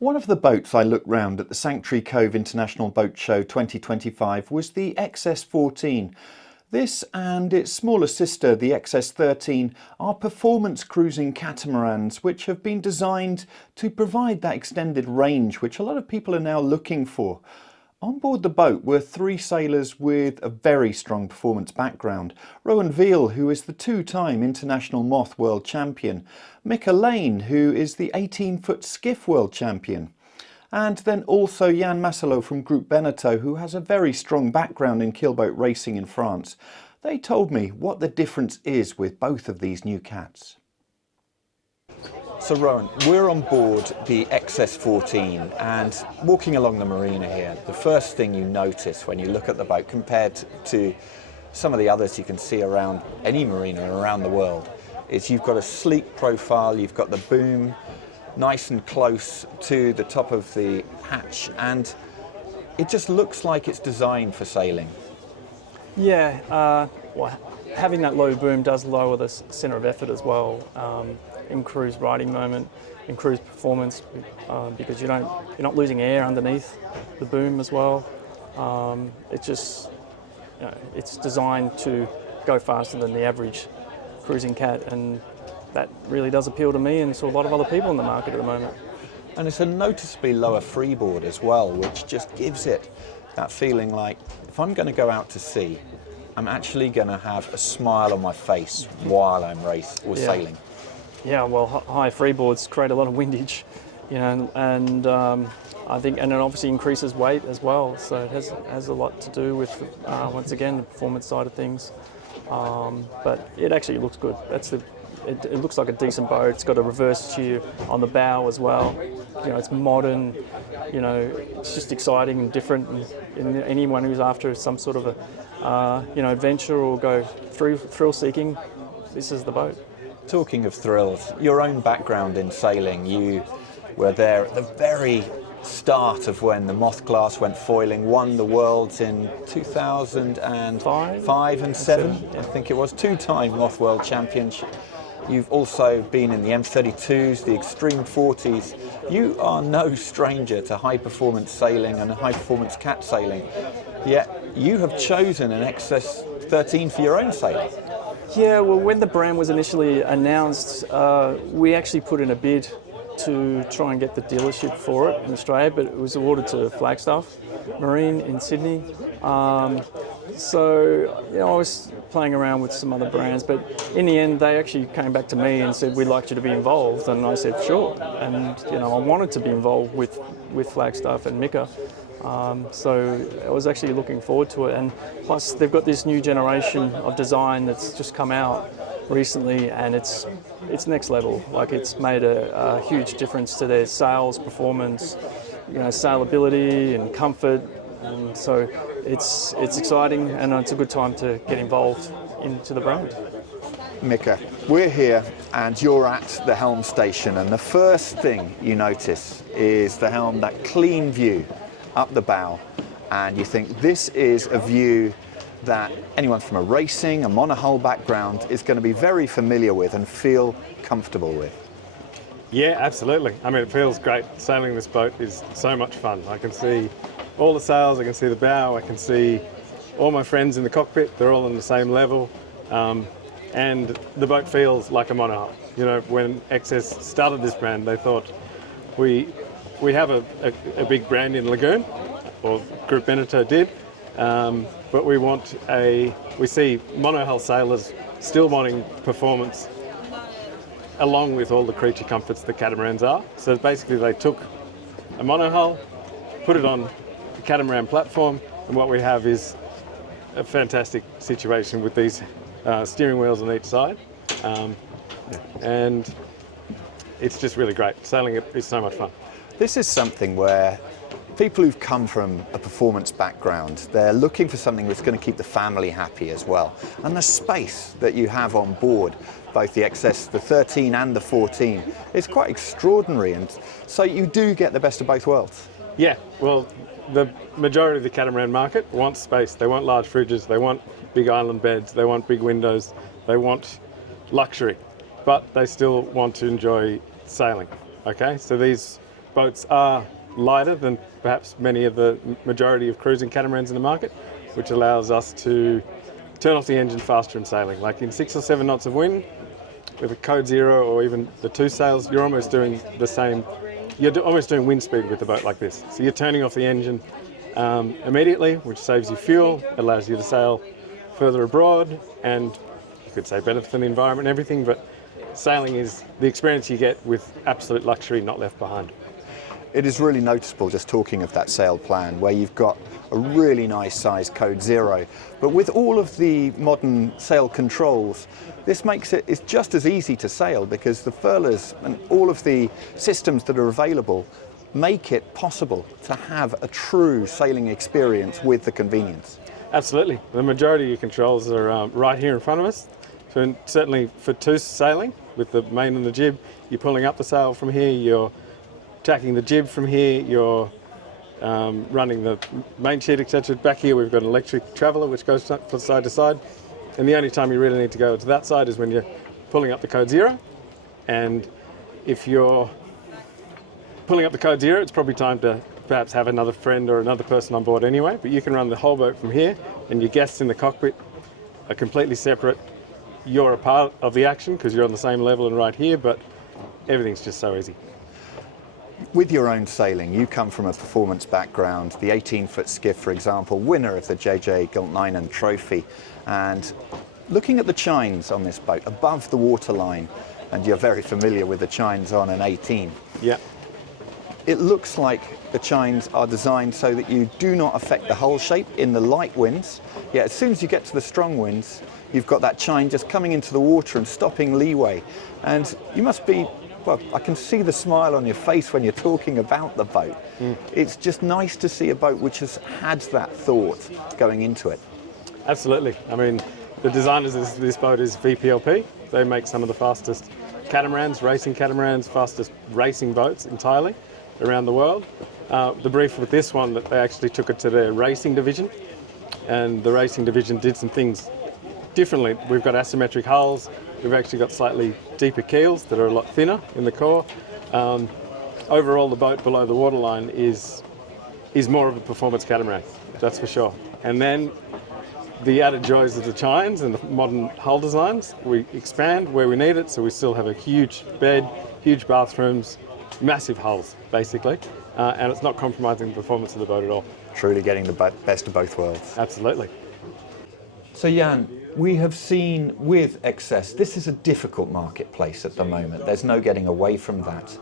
One of the boats I looked round at the Sanctuary Cove International Boat Show 2025 was the XS14. This and its smaller sister, the XS13, are performance cruising catamarans which have been designed to provide that extended range which a lot of people are now looking for. On board the boat were three sailors with a very strong performance background. Rohan Veal, who is the two-time International Moth World Champion. Micah, who is the 18-foot skiff World Champion. And then also Yann Masselot from Group Beneteau, who has a very strong background in keelboat racing in France. They told me what the difference is with both of these new cats. So Rohan, we're on board the XS14 and walking along the marina here, the first thing you notice when you look at the boat compared to some of the others you can see around any marina around the world is you've got a sleek profile, you've got the boom nice and close to the top of the hatch, and it just looks like it's designed for sailing. Yeah, well, having that low boom does lower the centre of effort as well. Improves riding moment, improves performance because you're not losing air underneath the boom as well. It's designed to go faster than the average cruising cat, and that really does appeal to me and to a lot of other people in the market at the moment. And it's a noticeably lower freeboard as well, which just gives it that feeling like if I'm going to go out to sea, I'm actually going to have a smile on my face while I'm sailing. Yeah, well, high freeboards create a lot of windage, and I think, and it obviously increases weight as well. So it has a lot to do with, once again, the performance side of things. But it actually looks good. It looks like a decent boat. It's got a reverse cheer on the bow as well. It's modern. It's just exciting and different. And anyone who's after some sort of adventure or go through thrill seeking, this is the boat. Talking of thrills, your own background in sailing, you were there at the very start of when the Moth class went foiling, won the Worlds in 2005 and 7, I think it was, two-time Moth World Champions. You've also been in the M32s, the Extreme 40s. You are no stranger to high-performance sailing and high-performance cat sailing, yet you have chosen an XS13 for your own sailing. Yeah, well, when the brand was initially announced, we actually put in a bid to try and get the dealership for it in Australia, but it was awarded to Flagstaff Marine in Sydney. So I was playing around with some other brands, but in the end, they actually came back to me and said, "We'd like you to be involved," and I said, "Sure." And I wanted to be involved with Flagstaff and Micah. So I was actually looking forward to it, and plus they've got this new generation of design that's just come out recently, and it's next level. Like, it's made a huge difference to their sales performance, sailability and comfort, and so it's exciting, and it's a good time to get involved into the brand. Micah, we're here and you're at the helm station, and the first thing you notice is the helm, that clean view up the bow, and you think this is a view that anyone from a racing, a monohull background is going to be very familiar with and feel comfortable with. Yeah, absolutely. I mean, it feels great. Sailing this boat is so much fun. I can see all the sails, I can see the bow, I can see all my friends in the cockpit. They're all on the same level, and the boat feels like a monohull. When XS started this brand, they thought we have a big brand in Lagoon, or Group Beneteau did, but we see monohull sailors still wanting performance along with all the creature comforts that catamarans are. So basically they took a monohull, put it on the catamaran platform, and what we have is a fantastic situation with these steering wheels on each side. And it's just really great. Sailing it is so much fun. This is something where people who've come from a performance background, they're looking for something that's going to keep the family happy as well. And the space that you have on board, both the XS, the 13 and the 14, is quite extraordinary. And so you do get the best of both worlds. Yeah, well, the majority of the catamaran market wants space. They want large fridges, they want big island beds, they want big windows, they want luxury, but they still want to enjoy sailing. Okay, so these boats are lighter than perhaps many of the majority of cruising catamarans in the market, which allows us to turn off the engine faster in sailing. Like in 6 or 7 knots of wind, with a code 0 or even the 2 sails, you're almost doing the same. Almost doing wind speed with a boat like this. So you're turning off the engine immediately, which saves you fuel, allows you to sail further abroad, and you could say better for the environment and everything, but sailing is the experience you get with absolute luxury not left behind. It is really noticeable, just talking of that sail plan, where you've got a really nice size code 0, but with all of the modern sail controls, this makes it's just as easy to sail, because the furlers and all of the systems that are available make it possible to have a true sailing experience with the convenience. Absolutely. The majority of your controls are right here in front of us. So certainly for 2 sailing, with the main and the jib, you're pulling up the sail from here, you're tacking the jib from here, you're running the main sheet, etc. Back here we've got an electric traveller which goes from side to side, and the only time you really need to go to that side is when you're pulling up the code 0, and if you're pulling up the code 0, it's probably time to perhaps have another friend or another person on board anyway, but you can run the whole boat from here, and your guests in the cockpit are completely separate. You're a part of the action because you're on the same level and right here, but everything's just so easy. With your own sailing, you come from a performance background, the 18-foot skiff, for example, winner of the JJ Gultnainen Trophy, and looking at the chines on this boat above the waterline, and you're very familiar with the chines on an 18. Yeah. It looks like the chines are designed so that you do not affect the hull shape in the light winds, yet as soon as you get to the strong winds, you've got that chine just coming into the water and stopping leeway. And you must be, well, I can see the smile on your face when you're talking about the boat. It's just nice to see a boat which has had that thought going into it. Absolutely. I mean, the designers of this boat is VPLP. They make some of the fastest catamarans, fastest racing boats entirely around the world. The brief with this one, that they actually took it to their racing division, and the racing division did some things differently. We've got asymmetric hulls. We've actually got slightly deeper keels that are a lot thinner in the core. Overall, the boat below the waterline is more of a performance catamaran, that's for sure. And then the added joys of the chines and the modern hull designs, we expand where we need it, so we still have a huge bed, huge bathrooms, massive hulls, basically, and it's not compromising the performance of the boat at all. Truly getting the best of both worlds. Absolutely. So Yann, we have seen with excess, this is a difficult marketplace at the moment. There's no getting away from that.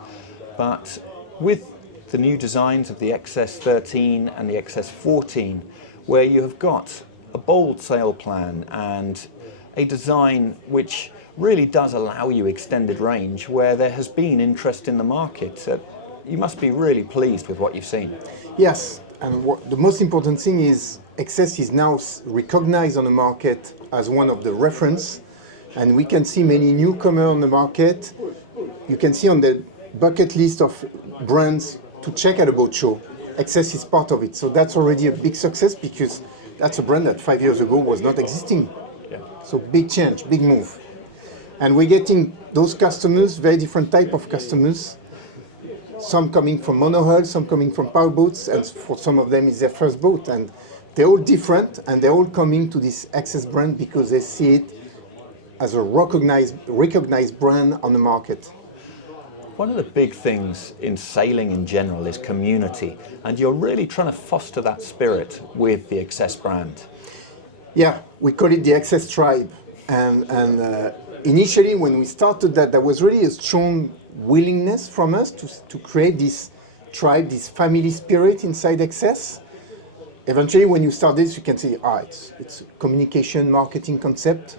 But with the new designs of the XS13 and the XS14, where you have got a bold sail plan and a design which really does allow you extended range, where there has been interest in the market, you must be really pleased with what you've seen. Yes, and the most important thing is XS is now recognized on the market as one of the reference, and we can see many newcomers on the market. You can see on the bucket list of brands to check at a boat show, XS is part of it. So that's already a big success, because that's a brand that 5 years ago was not existing. Yeah. So big change, big move. And we're getting those customers, very different type of customers, some coming from monohull, some coming from powerboats, and for some of them it's their first boat. And they're all different, and they're all coming to this XS brand because they see it as a recognized brand on the market. One of the big things in sailing in general is community, and you're really trying to foster that spirit with the XS brand. Yeah, we call it the XS tribe. And initially when we started that, there was really a strong willingness from us to create this tribe, this family spirit inside XS. Eventually, when you start this, you can say, it's a communication, marketing concept.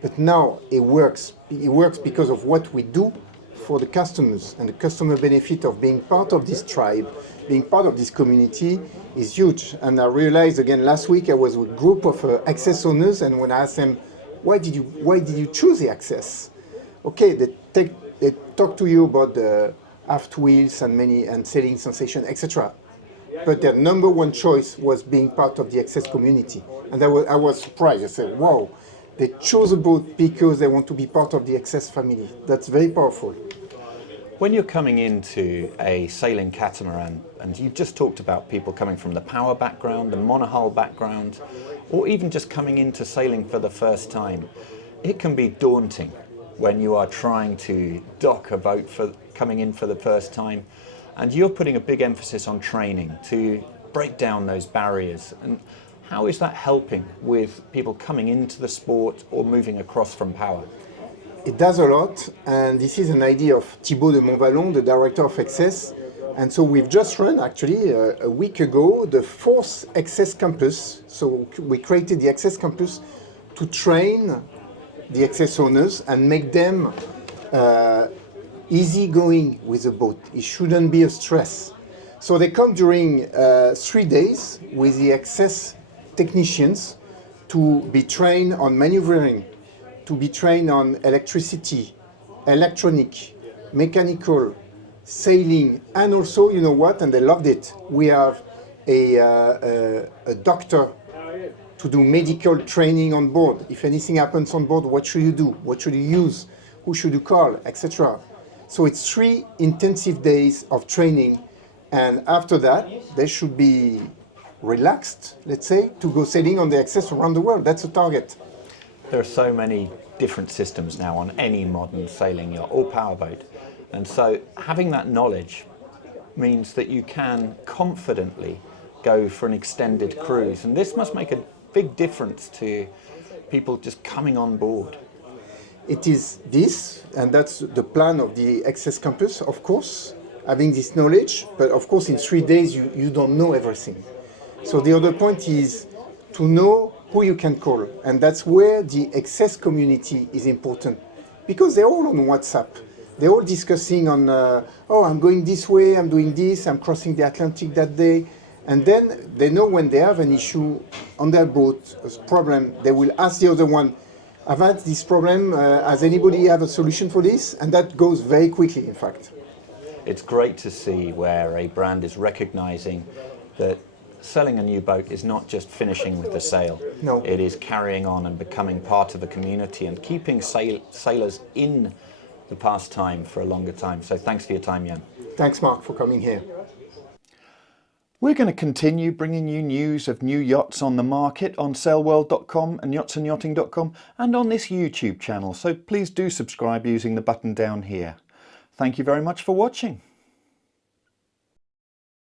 But now it works. It works because of what we do for the customers, and the customer benefit of being part of this tribe, being part of this community is huge. And I realized again last week, I was with a group of XS owners, and when I asked them, why did you choose the XS? Okay, they talk to you about the aft wheels and sailing sensation, etc. But their number one choice was being part of the XS community. And I was surprised. I said, wow, they chose a boat because they want to be part of the XS family. That's very powerful. When you're coming into a sailing catamaran, and you've just talked about people coming from the power background, the monohull background, or even just coming into sailing for the first time, it can be daunting when you are trying to dock a boat for coming in for the first time, and you're putting a big emphasis on training to break down those barriers. And how is that helping with people coming into the sport or moving across from power? It does a lot, and this is an idea of Thibaut de Montvalon, the director of Excess. And so we've just run, actually, a week ago, the 4th Excess Campus. So we created the Excess Campus to train the Excess owners and make them easygoing with the boat. It shouldn't be a stress. So they come during 3 days with the Excess technicians to be trained on maneuvering, to be trained on electricity, electronic, mechanical, sailing, and also, you know what, and they loved it, we have a doctor to do medical training on board. If anything happens on board, what should you do? What should you use? Who should you call? Etc. So it's 3 intensive days of training, and after that, they should be relaxed, let's say, to go sailing on the Excess around the world. That's the target. There are so many different systems now on any modern sailing yacht or powerboat, and so having that knowledge means that you can confidently go for an extended cruise, and this must make a big difference to people just coming on board. It is this, and that's the plan of the Excess Campus, of course, having this knowledge, but of course in 3 days you don't know everything. So the other point is to know who you can call, and that's where the Excess community is important, because they're all on WhatsApp. They're all discussing on, oh, I'm going this way, I'm doing this, I'm crossing the Atlantic that day, and then they know when they have an issue on their boat, a problem, they will ask the other one, I've had this problem, has anybody have a solution for this? And that goes very quickly, in fact. It's great to see where a brand is recognizing that selling a new boat is not just finishing with the sale. No. It is carrying on and becoming part of a community and keeping sailors in the pastime for a longer time. So thanks for your time, Yann. Thanks, Mark, for coming here. We're going to continue bringing you news of new yachts on the market on sailworld.com and yachtsandyachting.com and on this YouTube channel. So please do subscribe using the button down here. Thank you very much for watching.